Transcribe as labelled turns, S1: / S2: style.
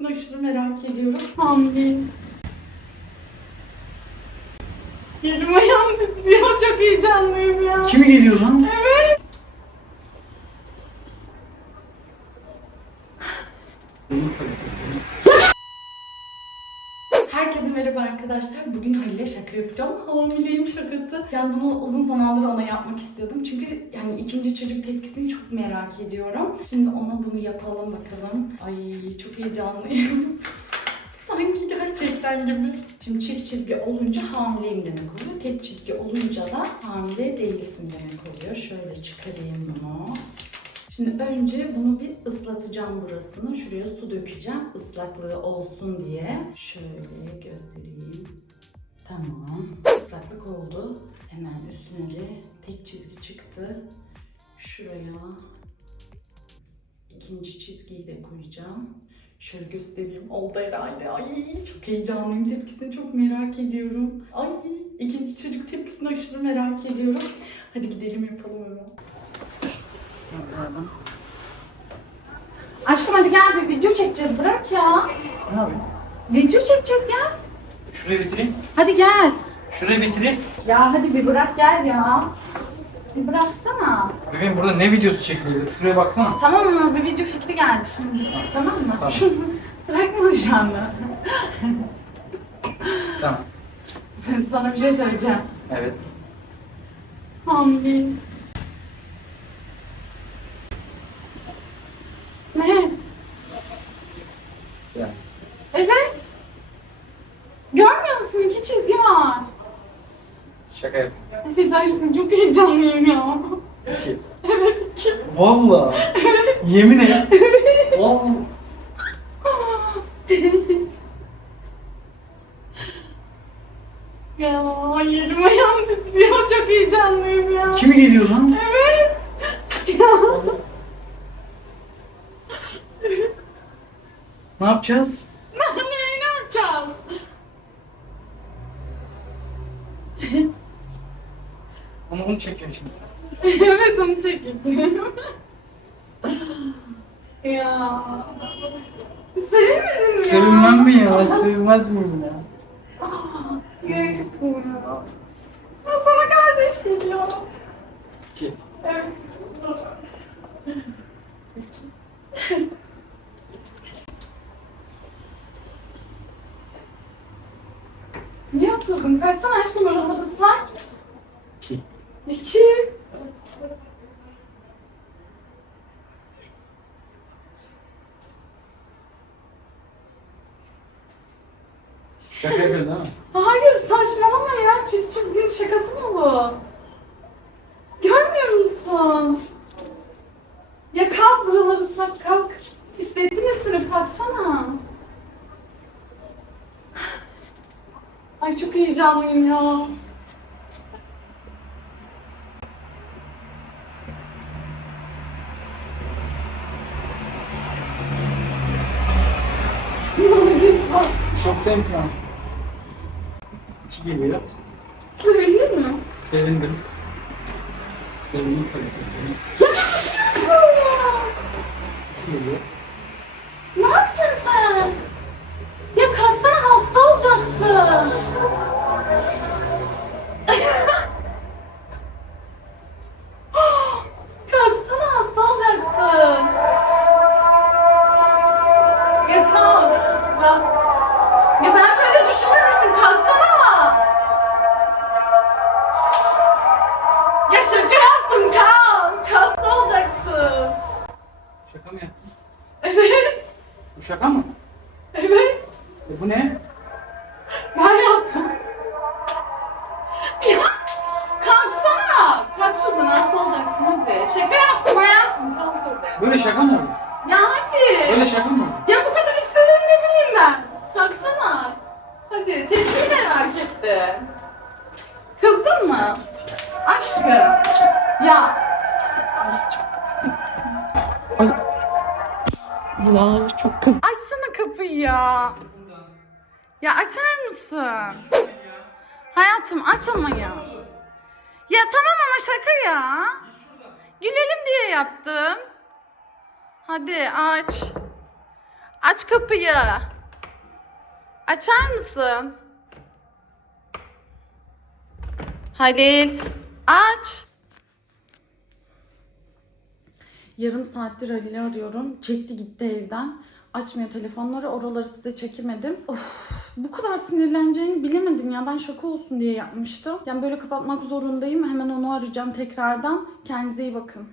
S1: tepkisini aşırı merak ediyorum. Hamileyim. Yerim ayağım titriyor. Çok heyecanlıyım ya.
S2: Kimi geliyor lan?
S1: Evet. Merhaba arkadaşlar. Bugün Halil'e şaka yapacağım. Hamileyim şakası. Yani bunu uzun zamandır ona yapmak istiyordum. Çünkü yani ikinci çocuk tepkisini çok merak ediyorum. Şimdi ona bunu yapalım bakalım. Ay çok heyecanlıyım. Sanki gerçekten gibi. Şimdi çift çizgi olunca hamileyim demek oluyor. Tek çizgi olunca da hamile değilsin demek oluyor. Şöyle çıkarayım bunu. Şimdi önce bunu bir ıslatacağım burasını. Şuraya su dökeceğim ıslaklığı olsun diye. Şöyle göstereyim. Tamam. Islaklık oldu. Hemen üstüne de tek çizgi çıktı. Şuraya ikinci çizgiyi de koyacağım. Şöyle göstereyim. Oldu herhalde. Ay çok heyecanlıyım. Tepkisini çok merak ediyorum. Ay ikinci çocuk tepkisini aşırı merak ediyorum. Hadi gidelim yapalım hemen. Aşkım hadi gel bir video çekeceğiz. Bırak ya.
S2: Ne yapayım?
S1: Video çekeceğiz gel.
S2: Şurayı bitireyim.
S1: Hadi gel.
S2: Şurayı bitireyim.
S1: Ya hadi bir bırak gel ya. Bir bıraksana.
S2: Bebeğim burada ne videosu çekiliyor? Şuraya baksana.
S1: Tamam mı? Bir video fikri geldi şimdi. Tamam mı?
S2: Tamam.
S1: Bırakma anda.
S2: Tamam.
S1: Sana bir şey söyleyeceğim.
S2: Evet.
S1: Hamileyim.
S2: Yani.
S1: Evet. Görmüyor musun? İki çizgi var.
S2: Şaka yap.
S1: Evet aşkım çok heyecanlıyım ya.
S2: İki.
S1: Evet iki.
S2: Valla. Yemin et. Valla.
S1: Ya yerim ayağım titriyor. Çok heyecanlıyım ya.
S2: Kimi geliyor lan?
S1: Evet. Ya.
S2: Ne yapacağız?
S1: ne, ne yapacağız?
S2: Onu onu çekiyorsun şimdi sen.
S1: evet onu çekeceğim. ya. Sevinmedin mi ya?
S2: Sevinmem mi ya? Sevinmez miyim ya?
S1: Yaşıkım ya. Ya sana kardeş geliyor.
S2: İki.
S1: Evet. Oturdun? Kalksana aşkım oraları.
S2: İki.
S1: İki.
S2: Şaka yapıyorsun değil mi?
S1: Hayır saçmalama ya. Çift çizginin şakası mı bu? Görmüyor musun? Ya kalk buraları ıslak kalk. Hissettin üstünü kalksana. Ay çok heyecanlıyım ya.
S2: Şoktayım şu an. İki geliyor.
S1: Sevindin mi?
S2: Sevindim. Sevindim tabii ki sevindim. İki geliyor.
S1: Ne yaptın sen? Ya kalksana hasta olacaksın. kalksana hasta olacaksın. Ya kalk. Ya, ya ben böyle düşünmemiştim. Kalksana. Ya şaka yaptım kalk. Hasta olacaksın.
S2: Şaka mı yaptın?
S1: Evet.
S2: Bu şaka mı?
S1: Evet.
S2: E bu ne?
S1: Şuradan hasta olacaksın hadi. Şaka yaptım hayatım. Kalk hadi.
S2: Böyle şaka mı olur?
S1: Ya hadi.
S2: Böyle şaka mı olur?
S1: Ya bu kadar istediğini ne bileyim ben. Kalksana. Hadi tepkiyi merak ettim. Kızdın mı? Aşkım. Ya. Ay çok Ay. Ya çok kız. Açsana kapıyı ya. Ya açar mısın? Hayatım aç ama ya. Ya tamam ama şaka ya. Gülelim diye yaptım. Hadi aç.
S3: Aç kapıyı. Açar mısın? Halil. Aç.
S1: Yarım saattir Halil'i arıyorum. Çekti gitti evden. Açmıyor telefonları. Oraları size çekemedim. Of, bu kadar sinirleneceğini bilemedim ya. Ben şaka olsun diye yapmıştım. Yani böyle kapatmak zorundayım. Hemen onu arayacağım tekrardan. Kendinize iyi bakın.